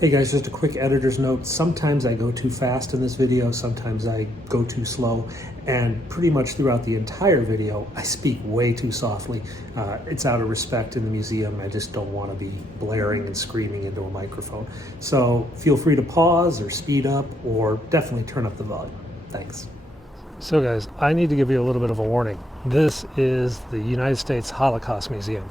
Hey guys, just a quick editor's note. Sometimes I go too fast in this video, sometimes I go too slow, and pretty much throughout the entire video, I speak way too softly. It's out of respect in the museum. I just don't want to be blaring and screaming into a microphone. So feel free to pause or speed up or definitely turn up the volume. Thanks. So guys, I need to give you a little bit of a warning. This is the United States Holocaust Museum.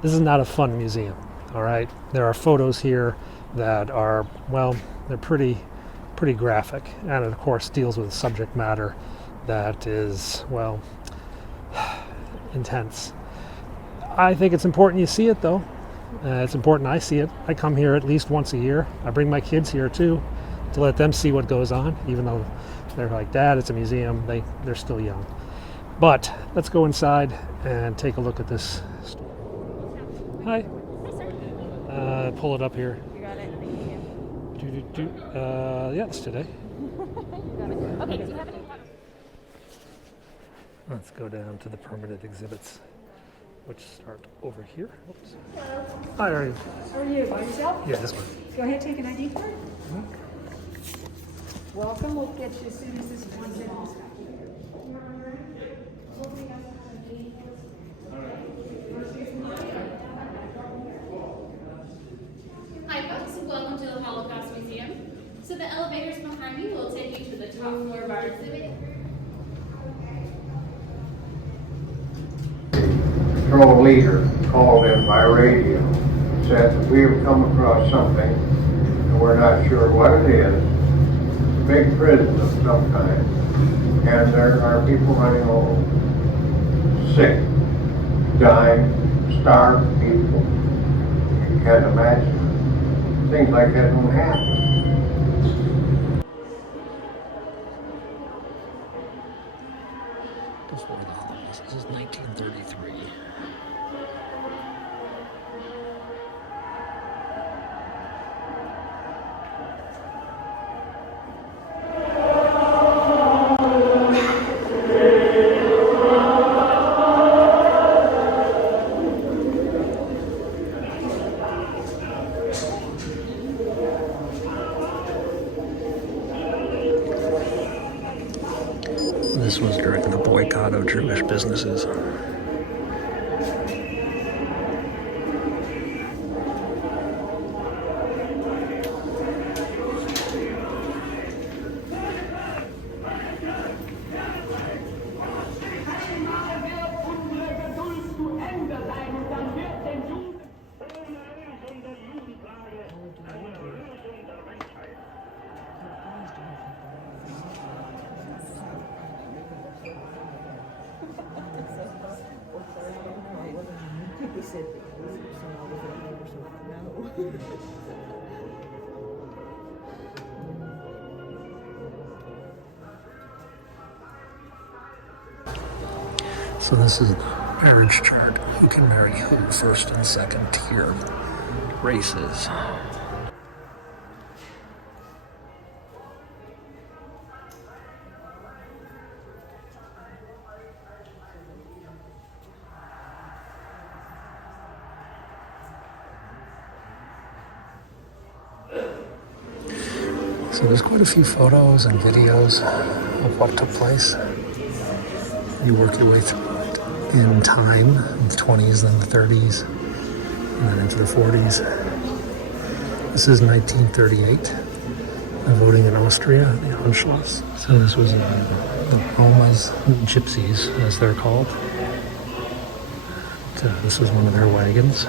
This is not a fun museum, all right? There are photos here that are, well, they're pretty graphic, and it of course deals with subject matter that is, well, intense. I think it's important you see it though. It's important I see it. I come here at least once a year. I bring my kids here too to let them see what goes on, even though they're like, Dad, it's a museum. They're still young. But let's go inside and take a look at this store. Hi. Hi, sir. Pull it up here. You got it. Thank you. Yeah, it's today. Got it. Okay, do you have any? Let's go down to the permanent exhibits, which start over here. Oops. Hello. Hi, how are you? How are you? By yourself? Yeah, this one. Go ahead, take an ID card. Welcome. We'll get you as soon as this one's in. Hi folks, welcome to the Holocaust Museum. So the elevators behind me will take you to the top floor of our exhibit. Patrol leader called in by radio, said that we have come across something and we're not sure what it is. Big prison of some kind, and there are people running home, sick, dying, starved people. You can't imagine. Things like that don't happen. Before the Holocaust. This is 1933. This was during the boycott of Jewish businesses. So this is the marriage chart. Who can marry who? First and second tier races. So there's quite a few photos and videos of what took place. You work your way through it in time, the 20s, then the 30s, and then into the 40s. This is 1938, the voting in Austria, the Anschluss. So this was the Romas, Gypsies, as they're called. This was one of their wagons.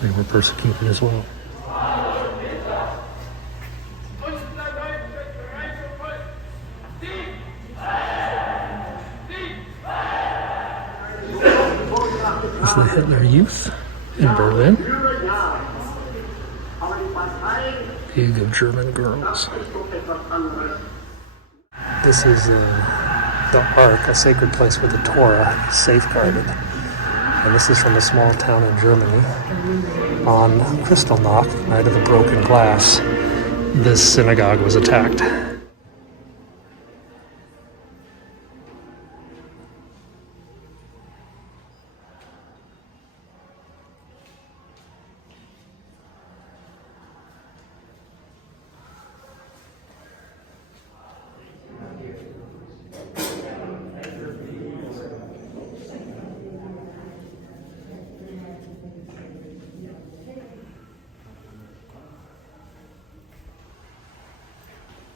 They were persecuted as well. This is the Hitler Youth in Berlin. League of German Girls. This is the Ark, a sacred place where the Torah is safeguarded. And this is from a small town in Germany. On Kristallnacht, night of the broken glass, this synagogue was attacked.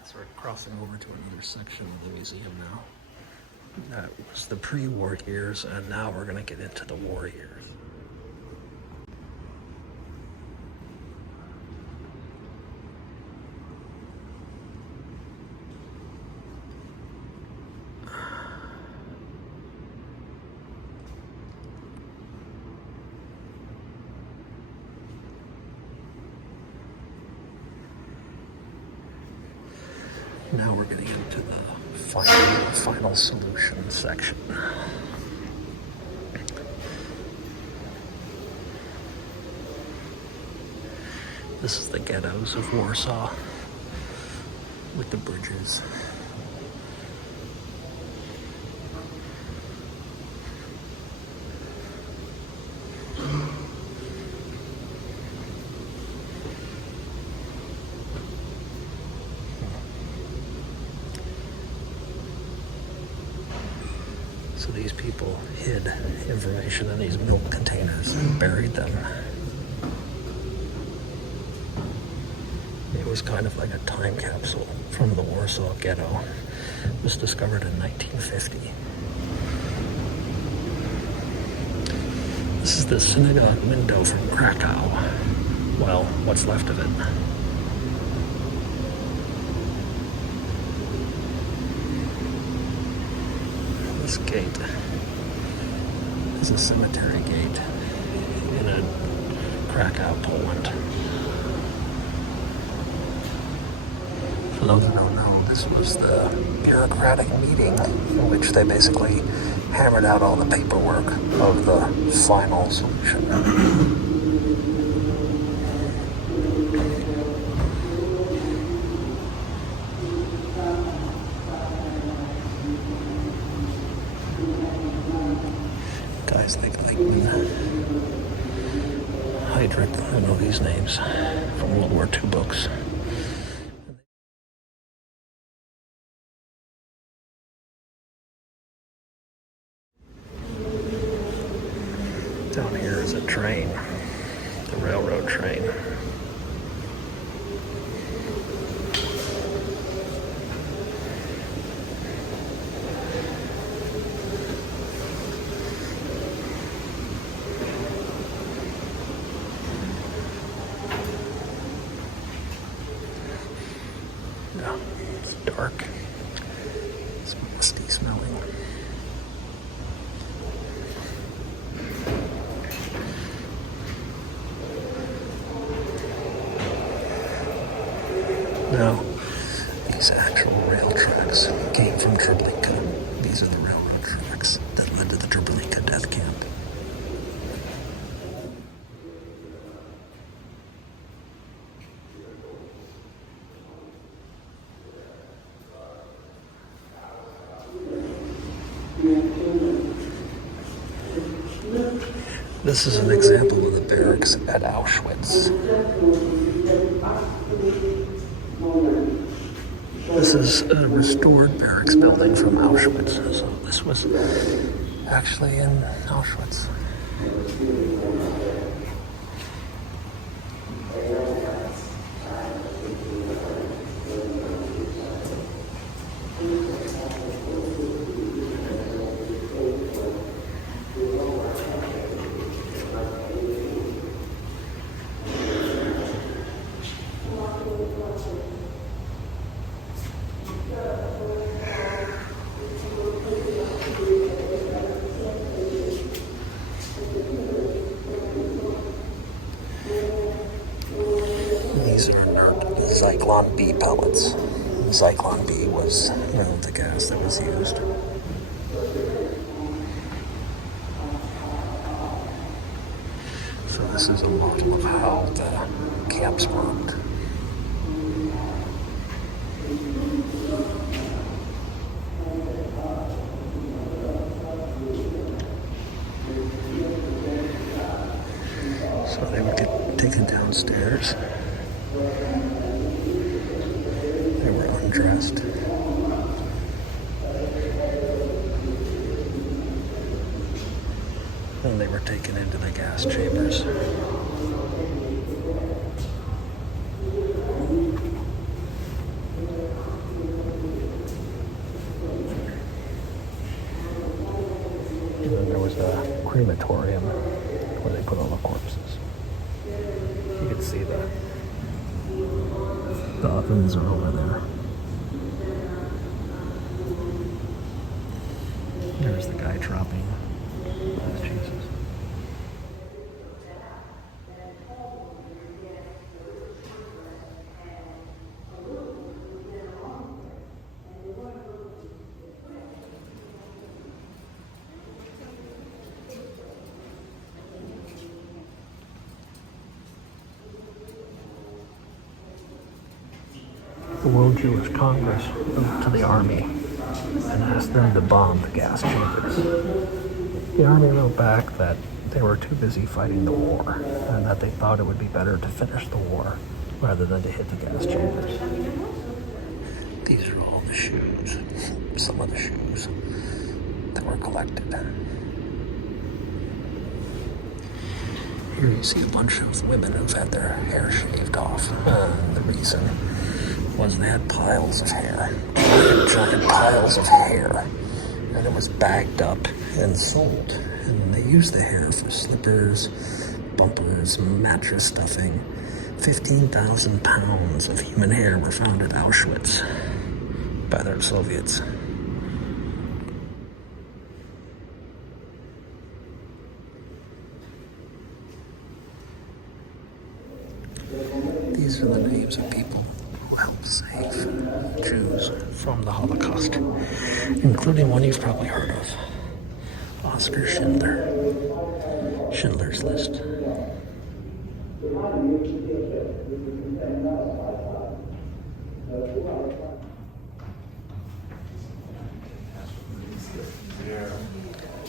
So we're crossing over to another section of the museum now. That was the pre-war years, and now we're going to get into the war years. Now we're getting into the final solution section. This is the Ghettos of Warsaw with the bridges. So these people hid information in these milk containers and buried them. It was kind of like a time capsule from the Warsaw Ghetto. It was discovered in 1950. This is the Synagogue Window from Krakow. Well, what's left of it. This gate is a cemetery gate in Krakow, Poland. For those who don't know, this was the bureaucratic meeting in which they basically hammered out all the paperwork of the final solution. Guys like Eichmann, Heydrich, I know these names from World War II books. Down here is a train, the railroad train. Yeah, it's dark. It's musty smelling. Now, these actual rail tracks came from Treblinka. These are the railroad tracks that led to the Treblinka death camp. This is an example of the barracks at Auschwitz. This is a restored barracks building from Auschwitz. So this was actually in Auschwitz. These are inert Zyklon B pellets. Zyklon B was, the gas that was used. So this is a model of how the camps worked. So they would get taken downstairs. They were undressed. And they were taken into the gas chambers. crematorium where they put all the corpses. You can see the ovens are over there. There's the guy dropping. Oh, Jesus. The World Jewish Congress went to the army and asked them to bomb the gas chambers. The army wrote back that they were too busy fighting the war and that they thought it would be better to finish the war rather than to hit the gas chambers. These are all the shoes, some of the shoes that were collected. Here you see a bunch of women who've had their hair shaved off. The reason was they had piles of hair, giant piles of hair, and it was bagged up and sold. And they used the hair for slippers, bumpers, mattress stuffing. 15,000 pounds of human hair were found at Auschwitz by the Soviets. These are the names of people who helped save Jews from the Holocaust, including one you've probably heard of, Oskar Schindler. Schindler's List.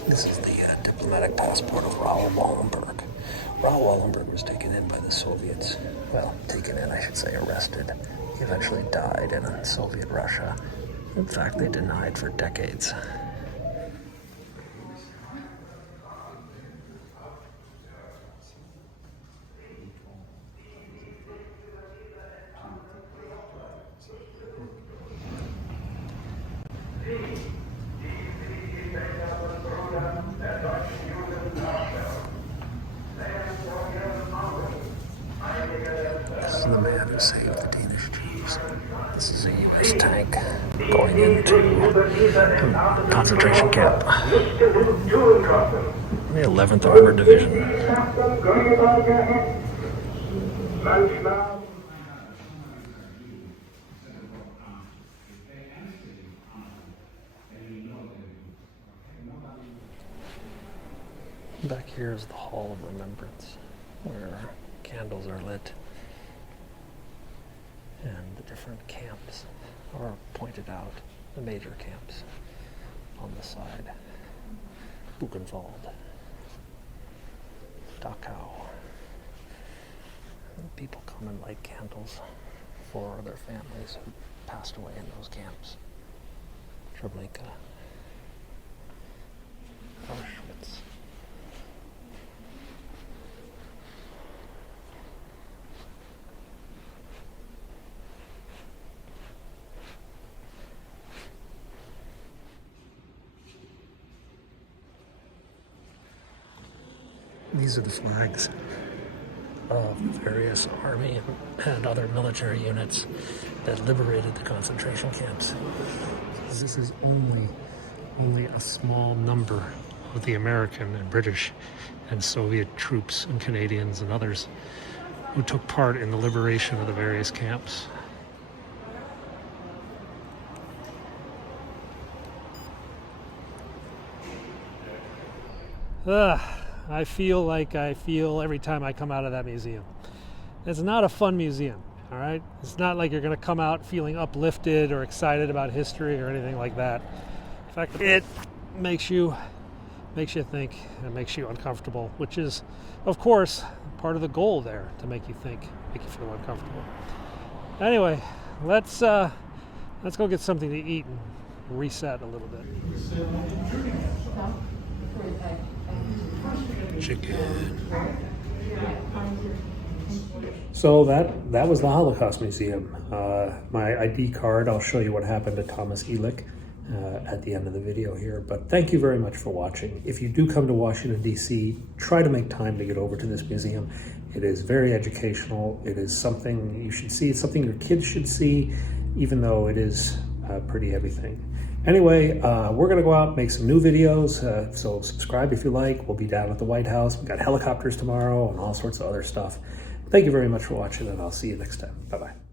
This is the diplomatic passport of Raoul Wallenberg. Raoul Wallenberg was taken in by the Soviets. Well, taken in, I should say, arrested. He eventually died in Soviet Russia. In fact, they denied for decades. This is the man who saved the Danish Jews. This is a US tank going into a concentration camp. The 11th Armored Division. Back here is the Hall of Remembrance, where candles are lit and the different camps are pointed out, the major camps on the side. Buchenwald, Dachau. And people come and light candles for their families who passed away in those camps. Treblinka, Auschwitz. These are the flags of various army and other military units that liberated the concentration camps. This is only a small number of the American and British and Soviet troops and Canadians and others who took part in the liberation of the various camps. I feel like I feel every time I come out of that museum. It's not a fun museum, all right? It's not like you're going to come out feeling uplifted or excited about history or anything like that. In fact, it makes you think and makes you uncomfortable, which is, of course, part of the goal there, to make you think, make you feel uncomfortable. Anyway, let's go get something to eat and reset a little bit. Chicken. So that was the Holocaust Museum. My ID card, I'll show you what happened to Thomas Ehrlich at the end of the video here. But thank you very much for watching. If you do come to Washington, D.C., try to make time to get over to this museum. It is very educational. It is something you should see. It's something your kids should see, even though it is a pretty heavy thing. Anyway, we're going to go out and make some new videos, so subscribe if you like. We'll be down at the White House. We've got helicopters tomorrow and all sorts of other stuff. Thank you very much for watching, and I'll see you next time. Bye-bye.